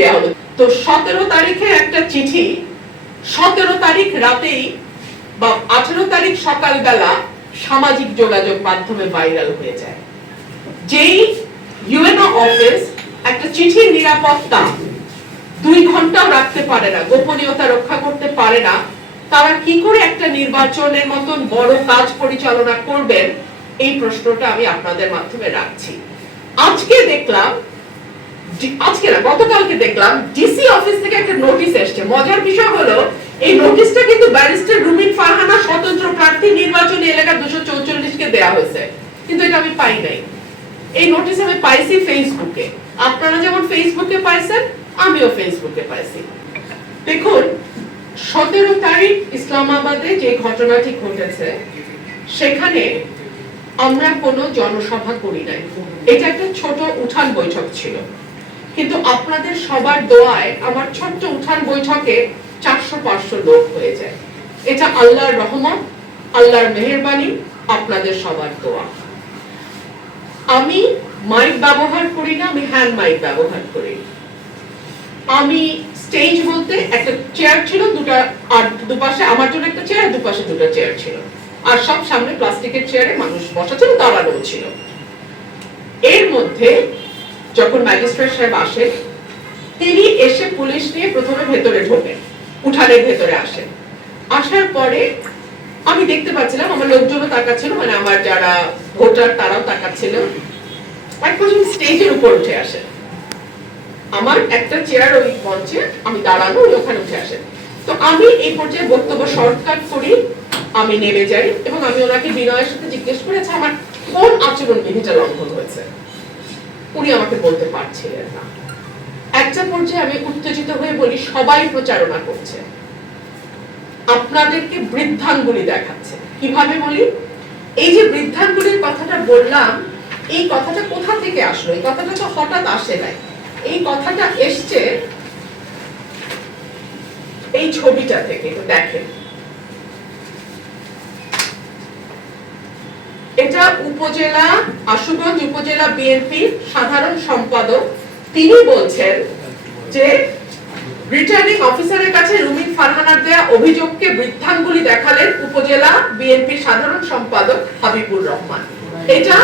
দেওয়া হলো। তো 17 তারিখের একটা চিঠি 17 তারিখ রাতেই বা 18 তারিখ সকালবেলা সামাজিক যোগাযোগ মাধ্যমে ভাইরাল হয়ে যায়। যেই ইউএনও অফিস একটা চিঠির নিরাপত্তা 2 ঘন্টাও রাখতে পারে না, গোপনীয়তা রক্ষা করতে পারে না, তারা কি করে একটা নির্বাচনের মতন বড় কাজ পরিচালনা করবেন, এই প্রশ্নটা আমি আপনাদের মাধ্যমে রাখছি। গতকালকে দেখলাম ডিসি অফিস থেকে একটা নোটিশ এসেছে। মজার বিষয় হলো এই নোটিশটা কিন্তু ব্যারিস্টার রুমিন ফারহানা স্বতন্ত্র প্রার্থী নির্বাচনী এলাকা 244 কে দেয়া হয়েছে, কিন্তু এটা আমি পাই নাই। এই নোটিশ আমি পাইছি ফেসবুকে। আপনারা যেমন ফেসবুকে পাইছেন, আমিও ফেসবুকে পাইছি। দেখুন, 17 তারিখ ইসলামাবাদে যে ঘটনাটি ঘটেছে, সেখানে আমরা কোনো জনসভা করি নাই। এটা একটা ছোট উঠান বৈঠক ছিল, কিন্তু আপনাদের সবার দোয়ায় আমার ছোট্ট উঠান বৈঠকে 400-500 লোক হয়ে যায়। এটা আল্লাহর রহমত, আল্লাহর মেহেরবানি, আপনাদের সবার দোয়া। আমি মাইক ব্যবহার করি না, আমি হ্যান্ড মাইক ব্যবহার করি। আমি স্টেজ বলতে একটা চেয়ার ছিল দুটা, আর দুপাশে আমার জন্য একটা চেয়ার, দুপাশে দুটো চেয়ার ছিল, আর সব সামনে প্লাস্টিকের চেয়ারে মানুষ বসা ছিল, দাঁড়ানো ছিল। এর মধ্যে যখন ম্যাজিস্ট্রেট সাহেব আসে, তিনি এসে পুলিশ নিয়ে প্রথমে ভেতরে ঢোকেন, উঠানের ভেতরে আসেন। আসার পরে আমি দেখতে পাচ্ছিলাম আমার লোকজনও তাকাচ্ছিল, মানে আমার যারা ভোটার তারাও তাকাচ্ছিল। এক পর্যন্ত স্টেজের উপর উঠে আসেন, আমার একটা চেয়ার ওই মঞ্চে, আমি দাঁড়ানো, ওখানে উঠে আসেন। তো আমি এই পর্যায়ে বক্তব্য শর্টকাট করি, আমি নেমে যাই এবং আমি ওনাকে বিনয়ের সাথে জিজ্ঞেস করেছি আমার কোন আচরণ বিধিটা লঙ্ঘন হয়েছে। উনি আমাকে বলতে পারছিলেন না। একটা পর্যায়ে আমি উত্তেজিত হয়ে বলি, সবাই প্রচারণা করছে, আপনাদেরকে বৃদ্ধাঙ্গুলি দেখাচ্ছে। কিভাবে বলি? এই যে বৃদ্ধাঙ্গুলির কথাটা বললাম, এই কথাটা কোথা থেকে আসলো? এই কথাটা তো হঠাৎ আসে নাই। এই কথাটা এসছে এই ছবিটা থেকে। দেখেন, এটা উপজেলা আশুগঞ্জ উপজেলা বিএনপির সাধারণ সম্পাদক, তিনি বলছেন যে রিটার্নিং অফিসারের কাছে রুমিন ফারহানার দেয়া অভিযোগকে বৃদ্ধাঙ্গুলি দেখালেন উপজেলা বিএনপির সাধারণ সম্পাদক হাবিবুর রহমান। এটা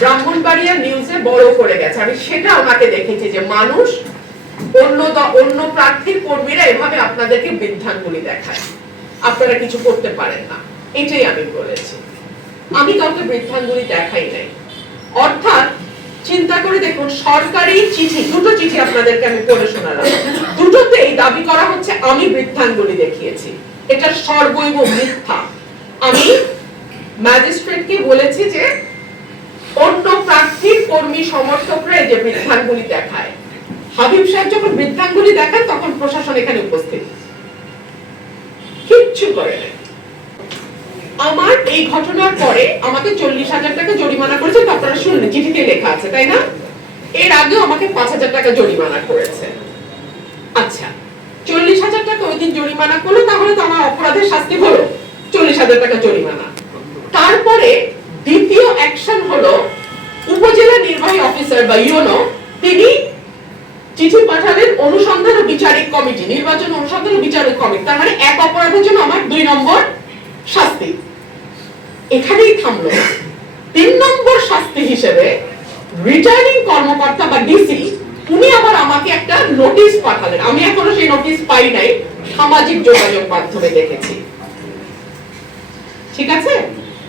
ব্রাহ্মণবাড়িয়া নিউজে বড় করে গেছে। আমি সেটা ওনাকে দেখেছি যে মানুষ, অন্য প্রার্থীর কর্মীরা এভাবে আপনাদেরকে বৃদ্ধাঙ্গুলি দেখায়, আপনারা কিছু করতে পারেন না। এটাই আমি বলেছি, আমি কাউকে বৃদ্ধাঙ্গুলি দেখাই নাই। অর্থাৎ চিন্তা করে দেখুন, সরকারি চিঠি, দুটো চিঠি আপনাদেরকে আমি পড়ে শোনালাম, দুটোতেই দাবি করা হচ্ছে আমি বৃদ্ধাঙ্গুলি দেখিয়েছি। এটা সর্বৈব মিথ্যা। আমি ম্যাজিস্ট্রেটকে বলেছি যে অন্য প্রার্থীর কর্মী সমর্থকরা এই যে বৃদ্ধাঙ্গুলি দেখায়, হাবিব সাহেব যখন বৃদ্ধাঙ্গুলি দেখান তখন প্রশাসন এখানে উপস্থিত, কিচ্ছু করে না। আমার এই ঘটনার পরে আমাকে 40,000 টাকা জরিমানা করেছে, আপনারা শুনলেন, চিঠিতে লেখা আছে, তাই না? এর আগেও আমাকে 5,000 টাকা জরিমানা করেছে। আচ্ছা, 40,000 টাকা ওই দিন জরিমানা করলো, তাহলে তো আমার অপরাধের শাস্তি হলো 40,000 টাকা জরিমানা। তারপরে দ্বিতীয় অ্যাকশন হলো উপজেলা নির্বাহী অফিসার বা ইউনো, তিনি চিঠি পাঠালেন অনুসন্ধান ও বিচারিক কমিটি, নির্বাচন অনুসন্ধান ও বিচারিক কমিটি। তার মানে এক অপরাধের জন্য আমার 2 নম্বর শাস্তি। এখানেই থামলো। 3 নম্বর শাস্তি হিসেবে রিটার্নিং কর্মকর্তা বা ডিসি, উনি আবার আমাকে একটা নোটিশ পাঠালেন। আমি এখনো সেই নোটিশ পাই নাই, সামাজিক যোগাযোগ মাধ্যমে দেখেছি। ঠিক আছে?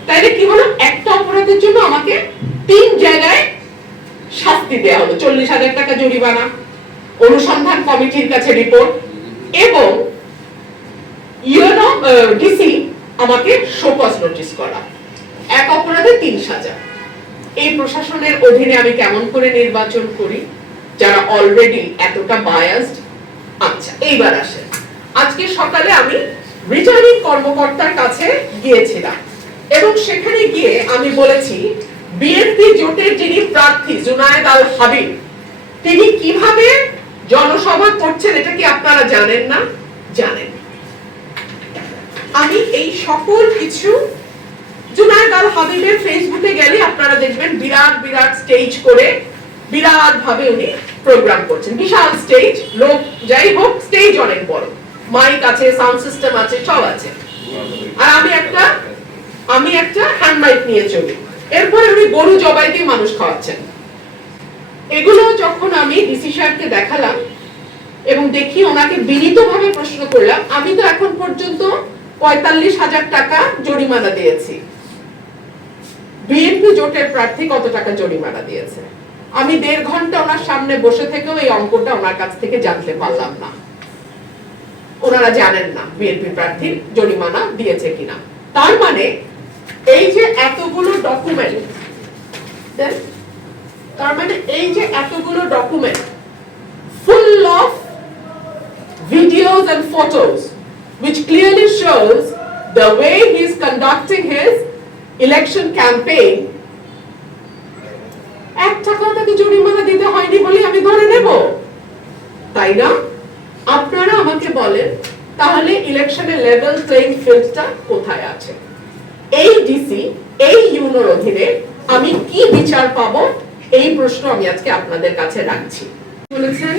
তাইলে কি হলো, একটা অপরাধের জন্য আমাকে 3 জায়গায় শাস্তি দেওয়া হলো, 40,000 টাকা জরিমানা, অনুসন্ধান কমিটির কাছে রিপোর্ট, এবং ইউনো ডিসি আমাকে শোকজ নোটিশ করা। এক অপরাধে 3 সাজা। এই প্রশাসনের অধীনে আমি কেমন করে নির্বাচন করি, যারা অলরেডি এতটা বায়াসড? আচ্ছা, এইবার আসে, আজকে সকালে আমি রিটার্নিং কর্মকর্তার কাছে গিয়েছিলাম এবং সেখানে গিয়ে আমি বলেছি বিএনপি জোটের যিনি প্রার্থী জুনায়েদ আল হাবিব, তিনি কিভাবে জনসভা করছেন এটা কি আপনারা জানেন না? জানেন। আমি এই সকল কিছু, জুনায়েদ আল হাবিবের ফেসবুকে গেলে আপনারা দেখবেন বিরাট বিরাট স্টেজ করে বিরাট ভাবে উনি প্রোগ্রাম করছেন, বিশাল স্টেজ, লোক যাই হোক স্টেজ অনেক বড়, মাইক আছে, সাউন্ড সিস্টেম আছে, সব আছে, আর আমি একটা হ্যান্ড মাইক নিয়ে চলি। এরপরে উনি গরু জবাই দিয়ে মানুষ খাওয়াচ্ছেন। এগুলো যখন আমি ডিসি সাহেবকে দেখালাম এবং দেখি ওনাকে বিনীতভাবে প্রশ্ন করলাম, আমি তো এখন পর্যন্ত 45,000 টাকা জরিমানা দিয়েছি, বিএনপি জোটের প্রার্থী কত টাকা জরিমানা দিয়েছে? আমি 1.5 ঘন্টা ওনার সামনে বসে থেকেও এই অঙ্কটা ওনার কাছ থেকে জানতে পারলাম না। ওনারা জানেন না বিএনপি প্রার্থী জরিমানা দিয়েছে কিনা। তার মানে এই যে এতগুলো document, full of videos and photos which clearly shows the way he is conducting his election campaign, 1 টাকাও তাকে জরিমানা দিতে হয়নি বলে আমি ধরে নেব, তাই না? আপনারা আমাকে বলেন তাহলে ইলেকশনের লেভেল প্লেইং ফিল্ডটা কোথায় আছে? এই ডিসি, এই ইউনোর অধীনে আমি কি বিচার পাবো, এই প্রশ্ন আমি আজকে আপনাদের কাছে রাখছি। বলেছেন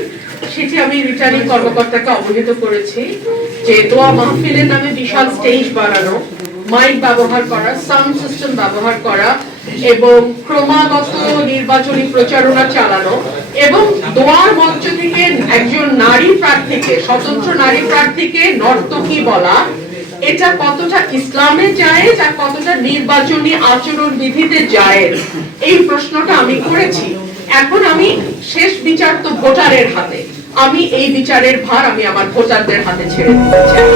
সেটি আমি রিটার্নিং কর্মকর্তাকে অবহিত করেছি যে দোয়া মাহফিলের নামে বিশাল স্টেজ বানানো, মাইক ব্যবহার করা, সাউন্ড সিস্টেম ব্যবহার করা এবং ক্রমাগত নির্বাচনী প্রচারণা চালানো এবং দোয়ার মঞ্চ থেকে একজন নারী প্রার্থীকে, স্বতন্ত্র নারী প্রার্থীকে নর্তকী বলা, এটা কতটা ইসলামে জায়েজ আর কতটা নির্বাচনী আচরণ বিধিতে জায়েজ, এই প্রশ্নটা আমি করেছি। এখন আমি শেষ বিচার তো ভোটারের হাতে, আমি এই বিচারের ভার আমি আমার ভোটারদের হাতে ছেড়ে দিতে চাই।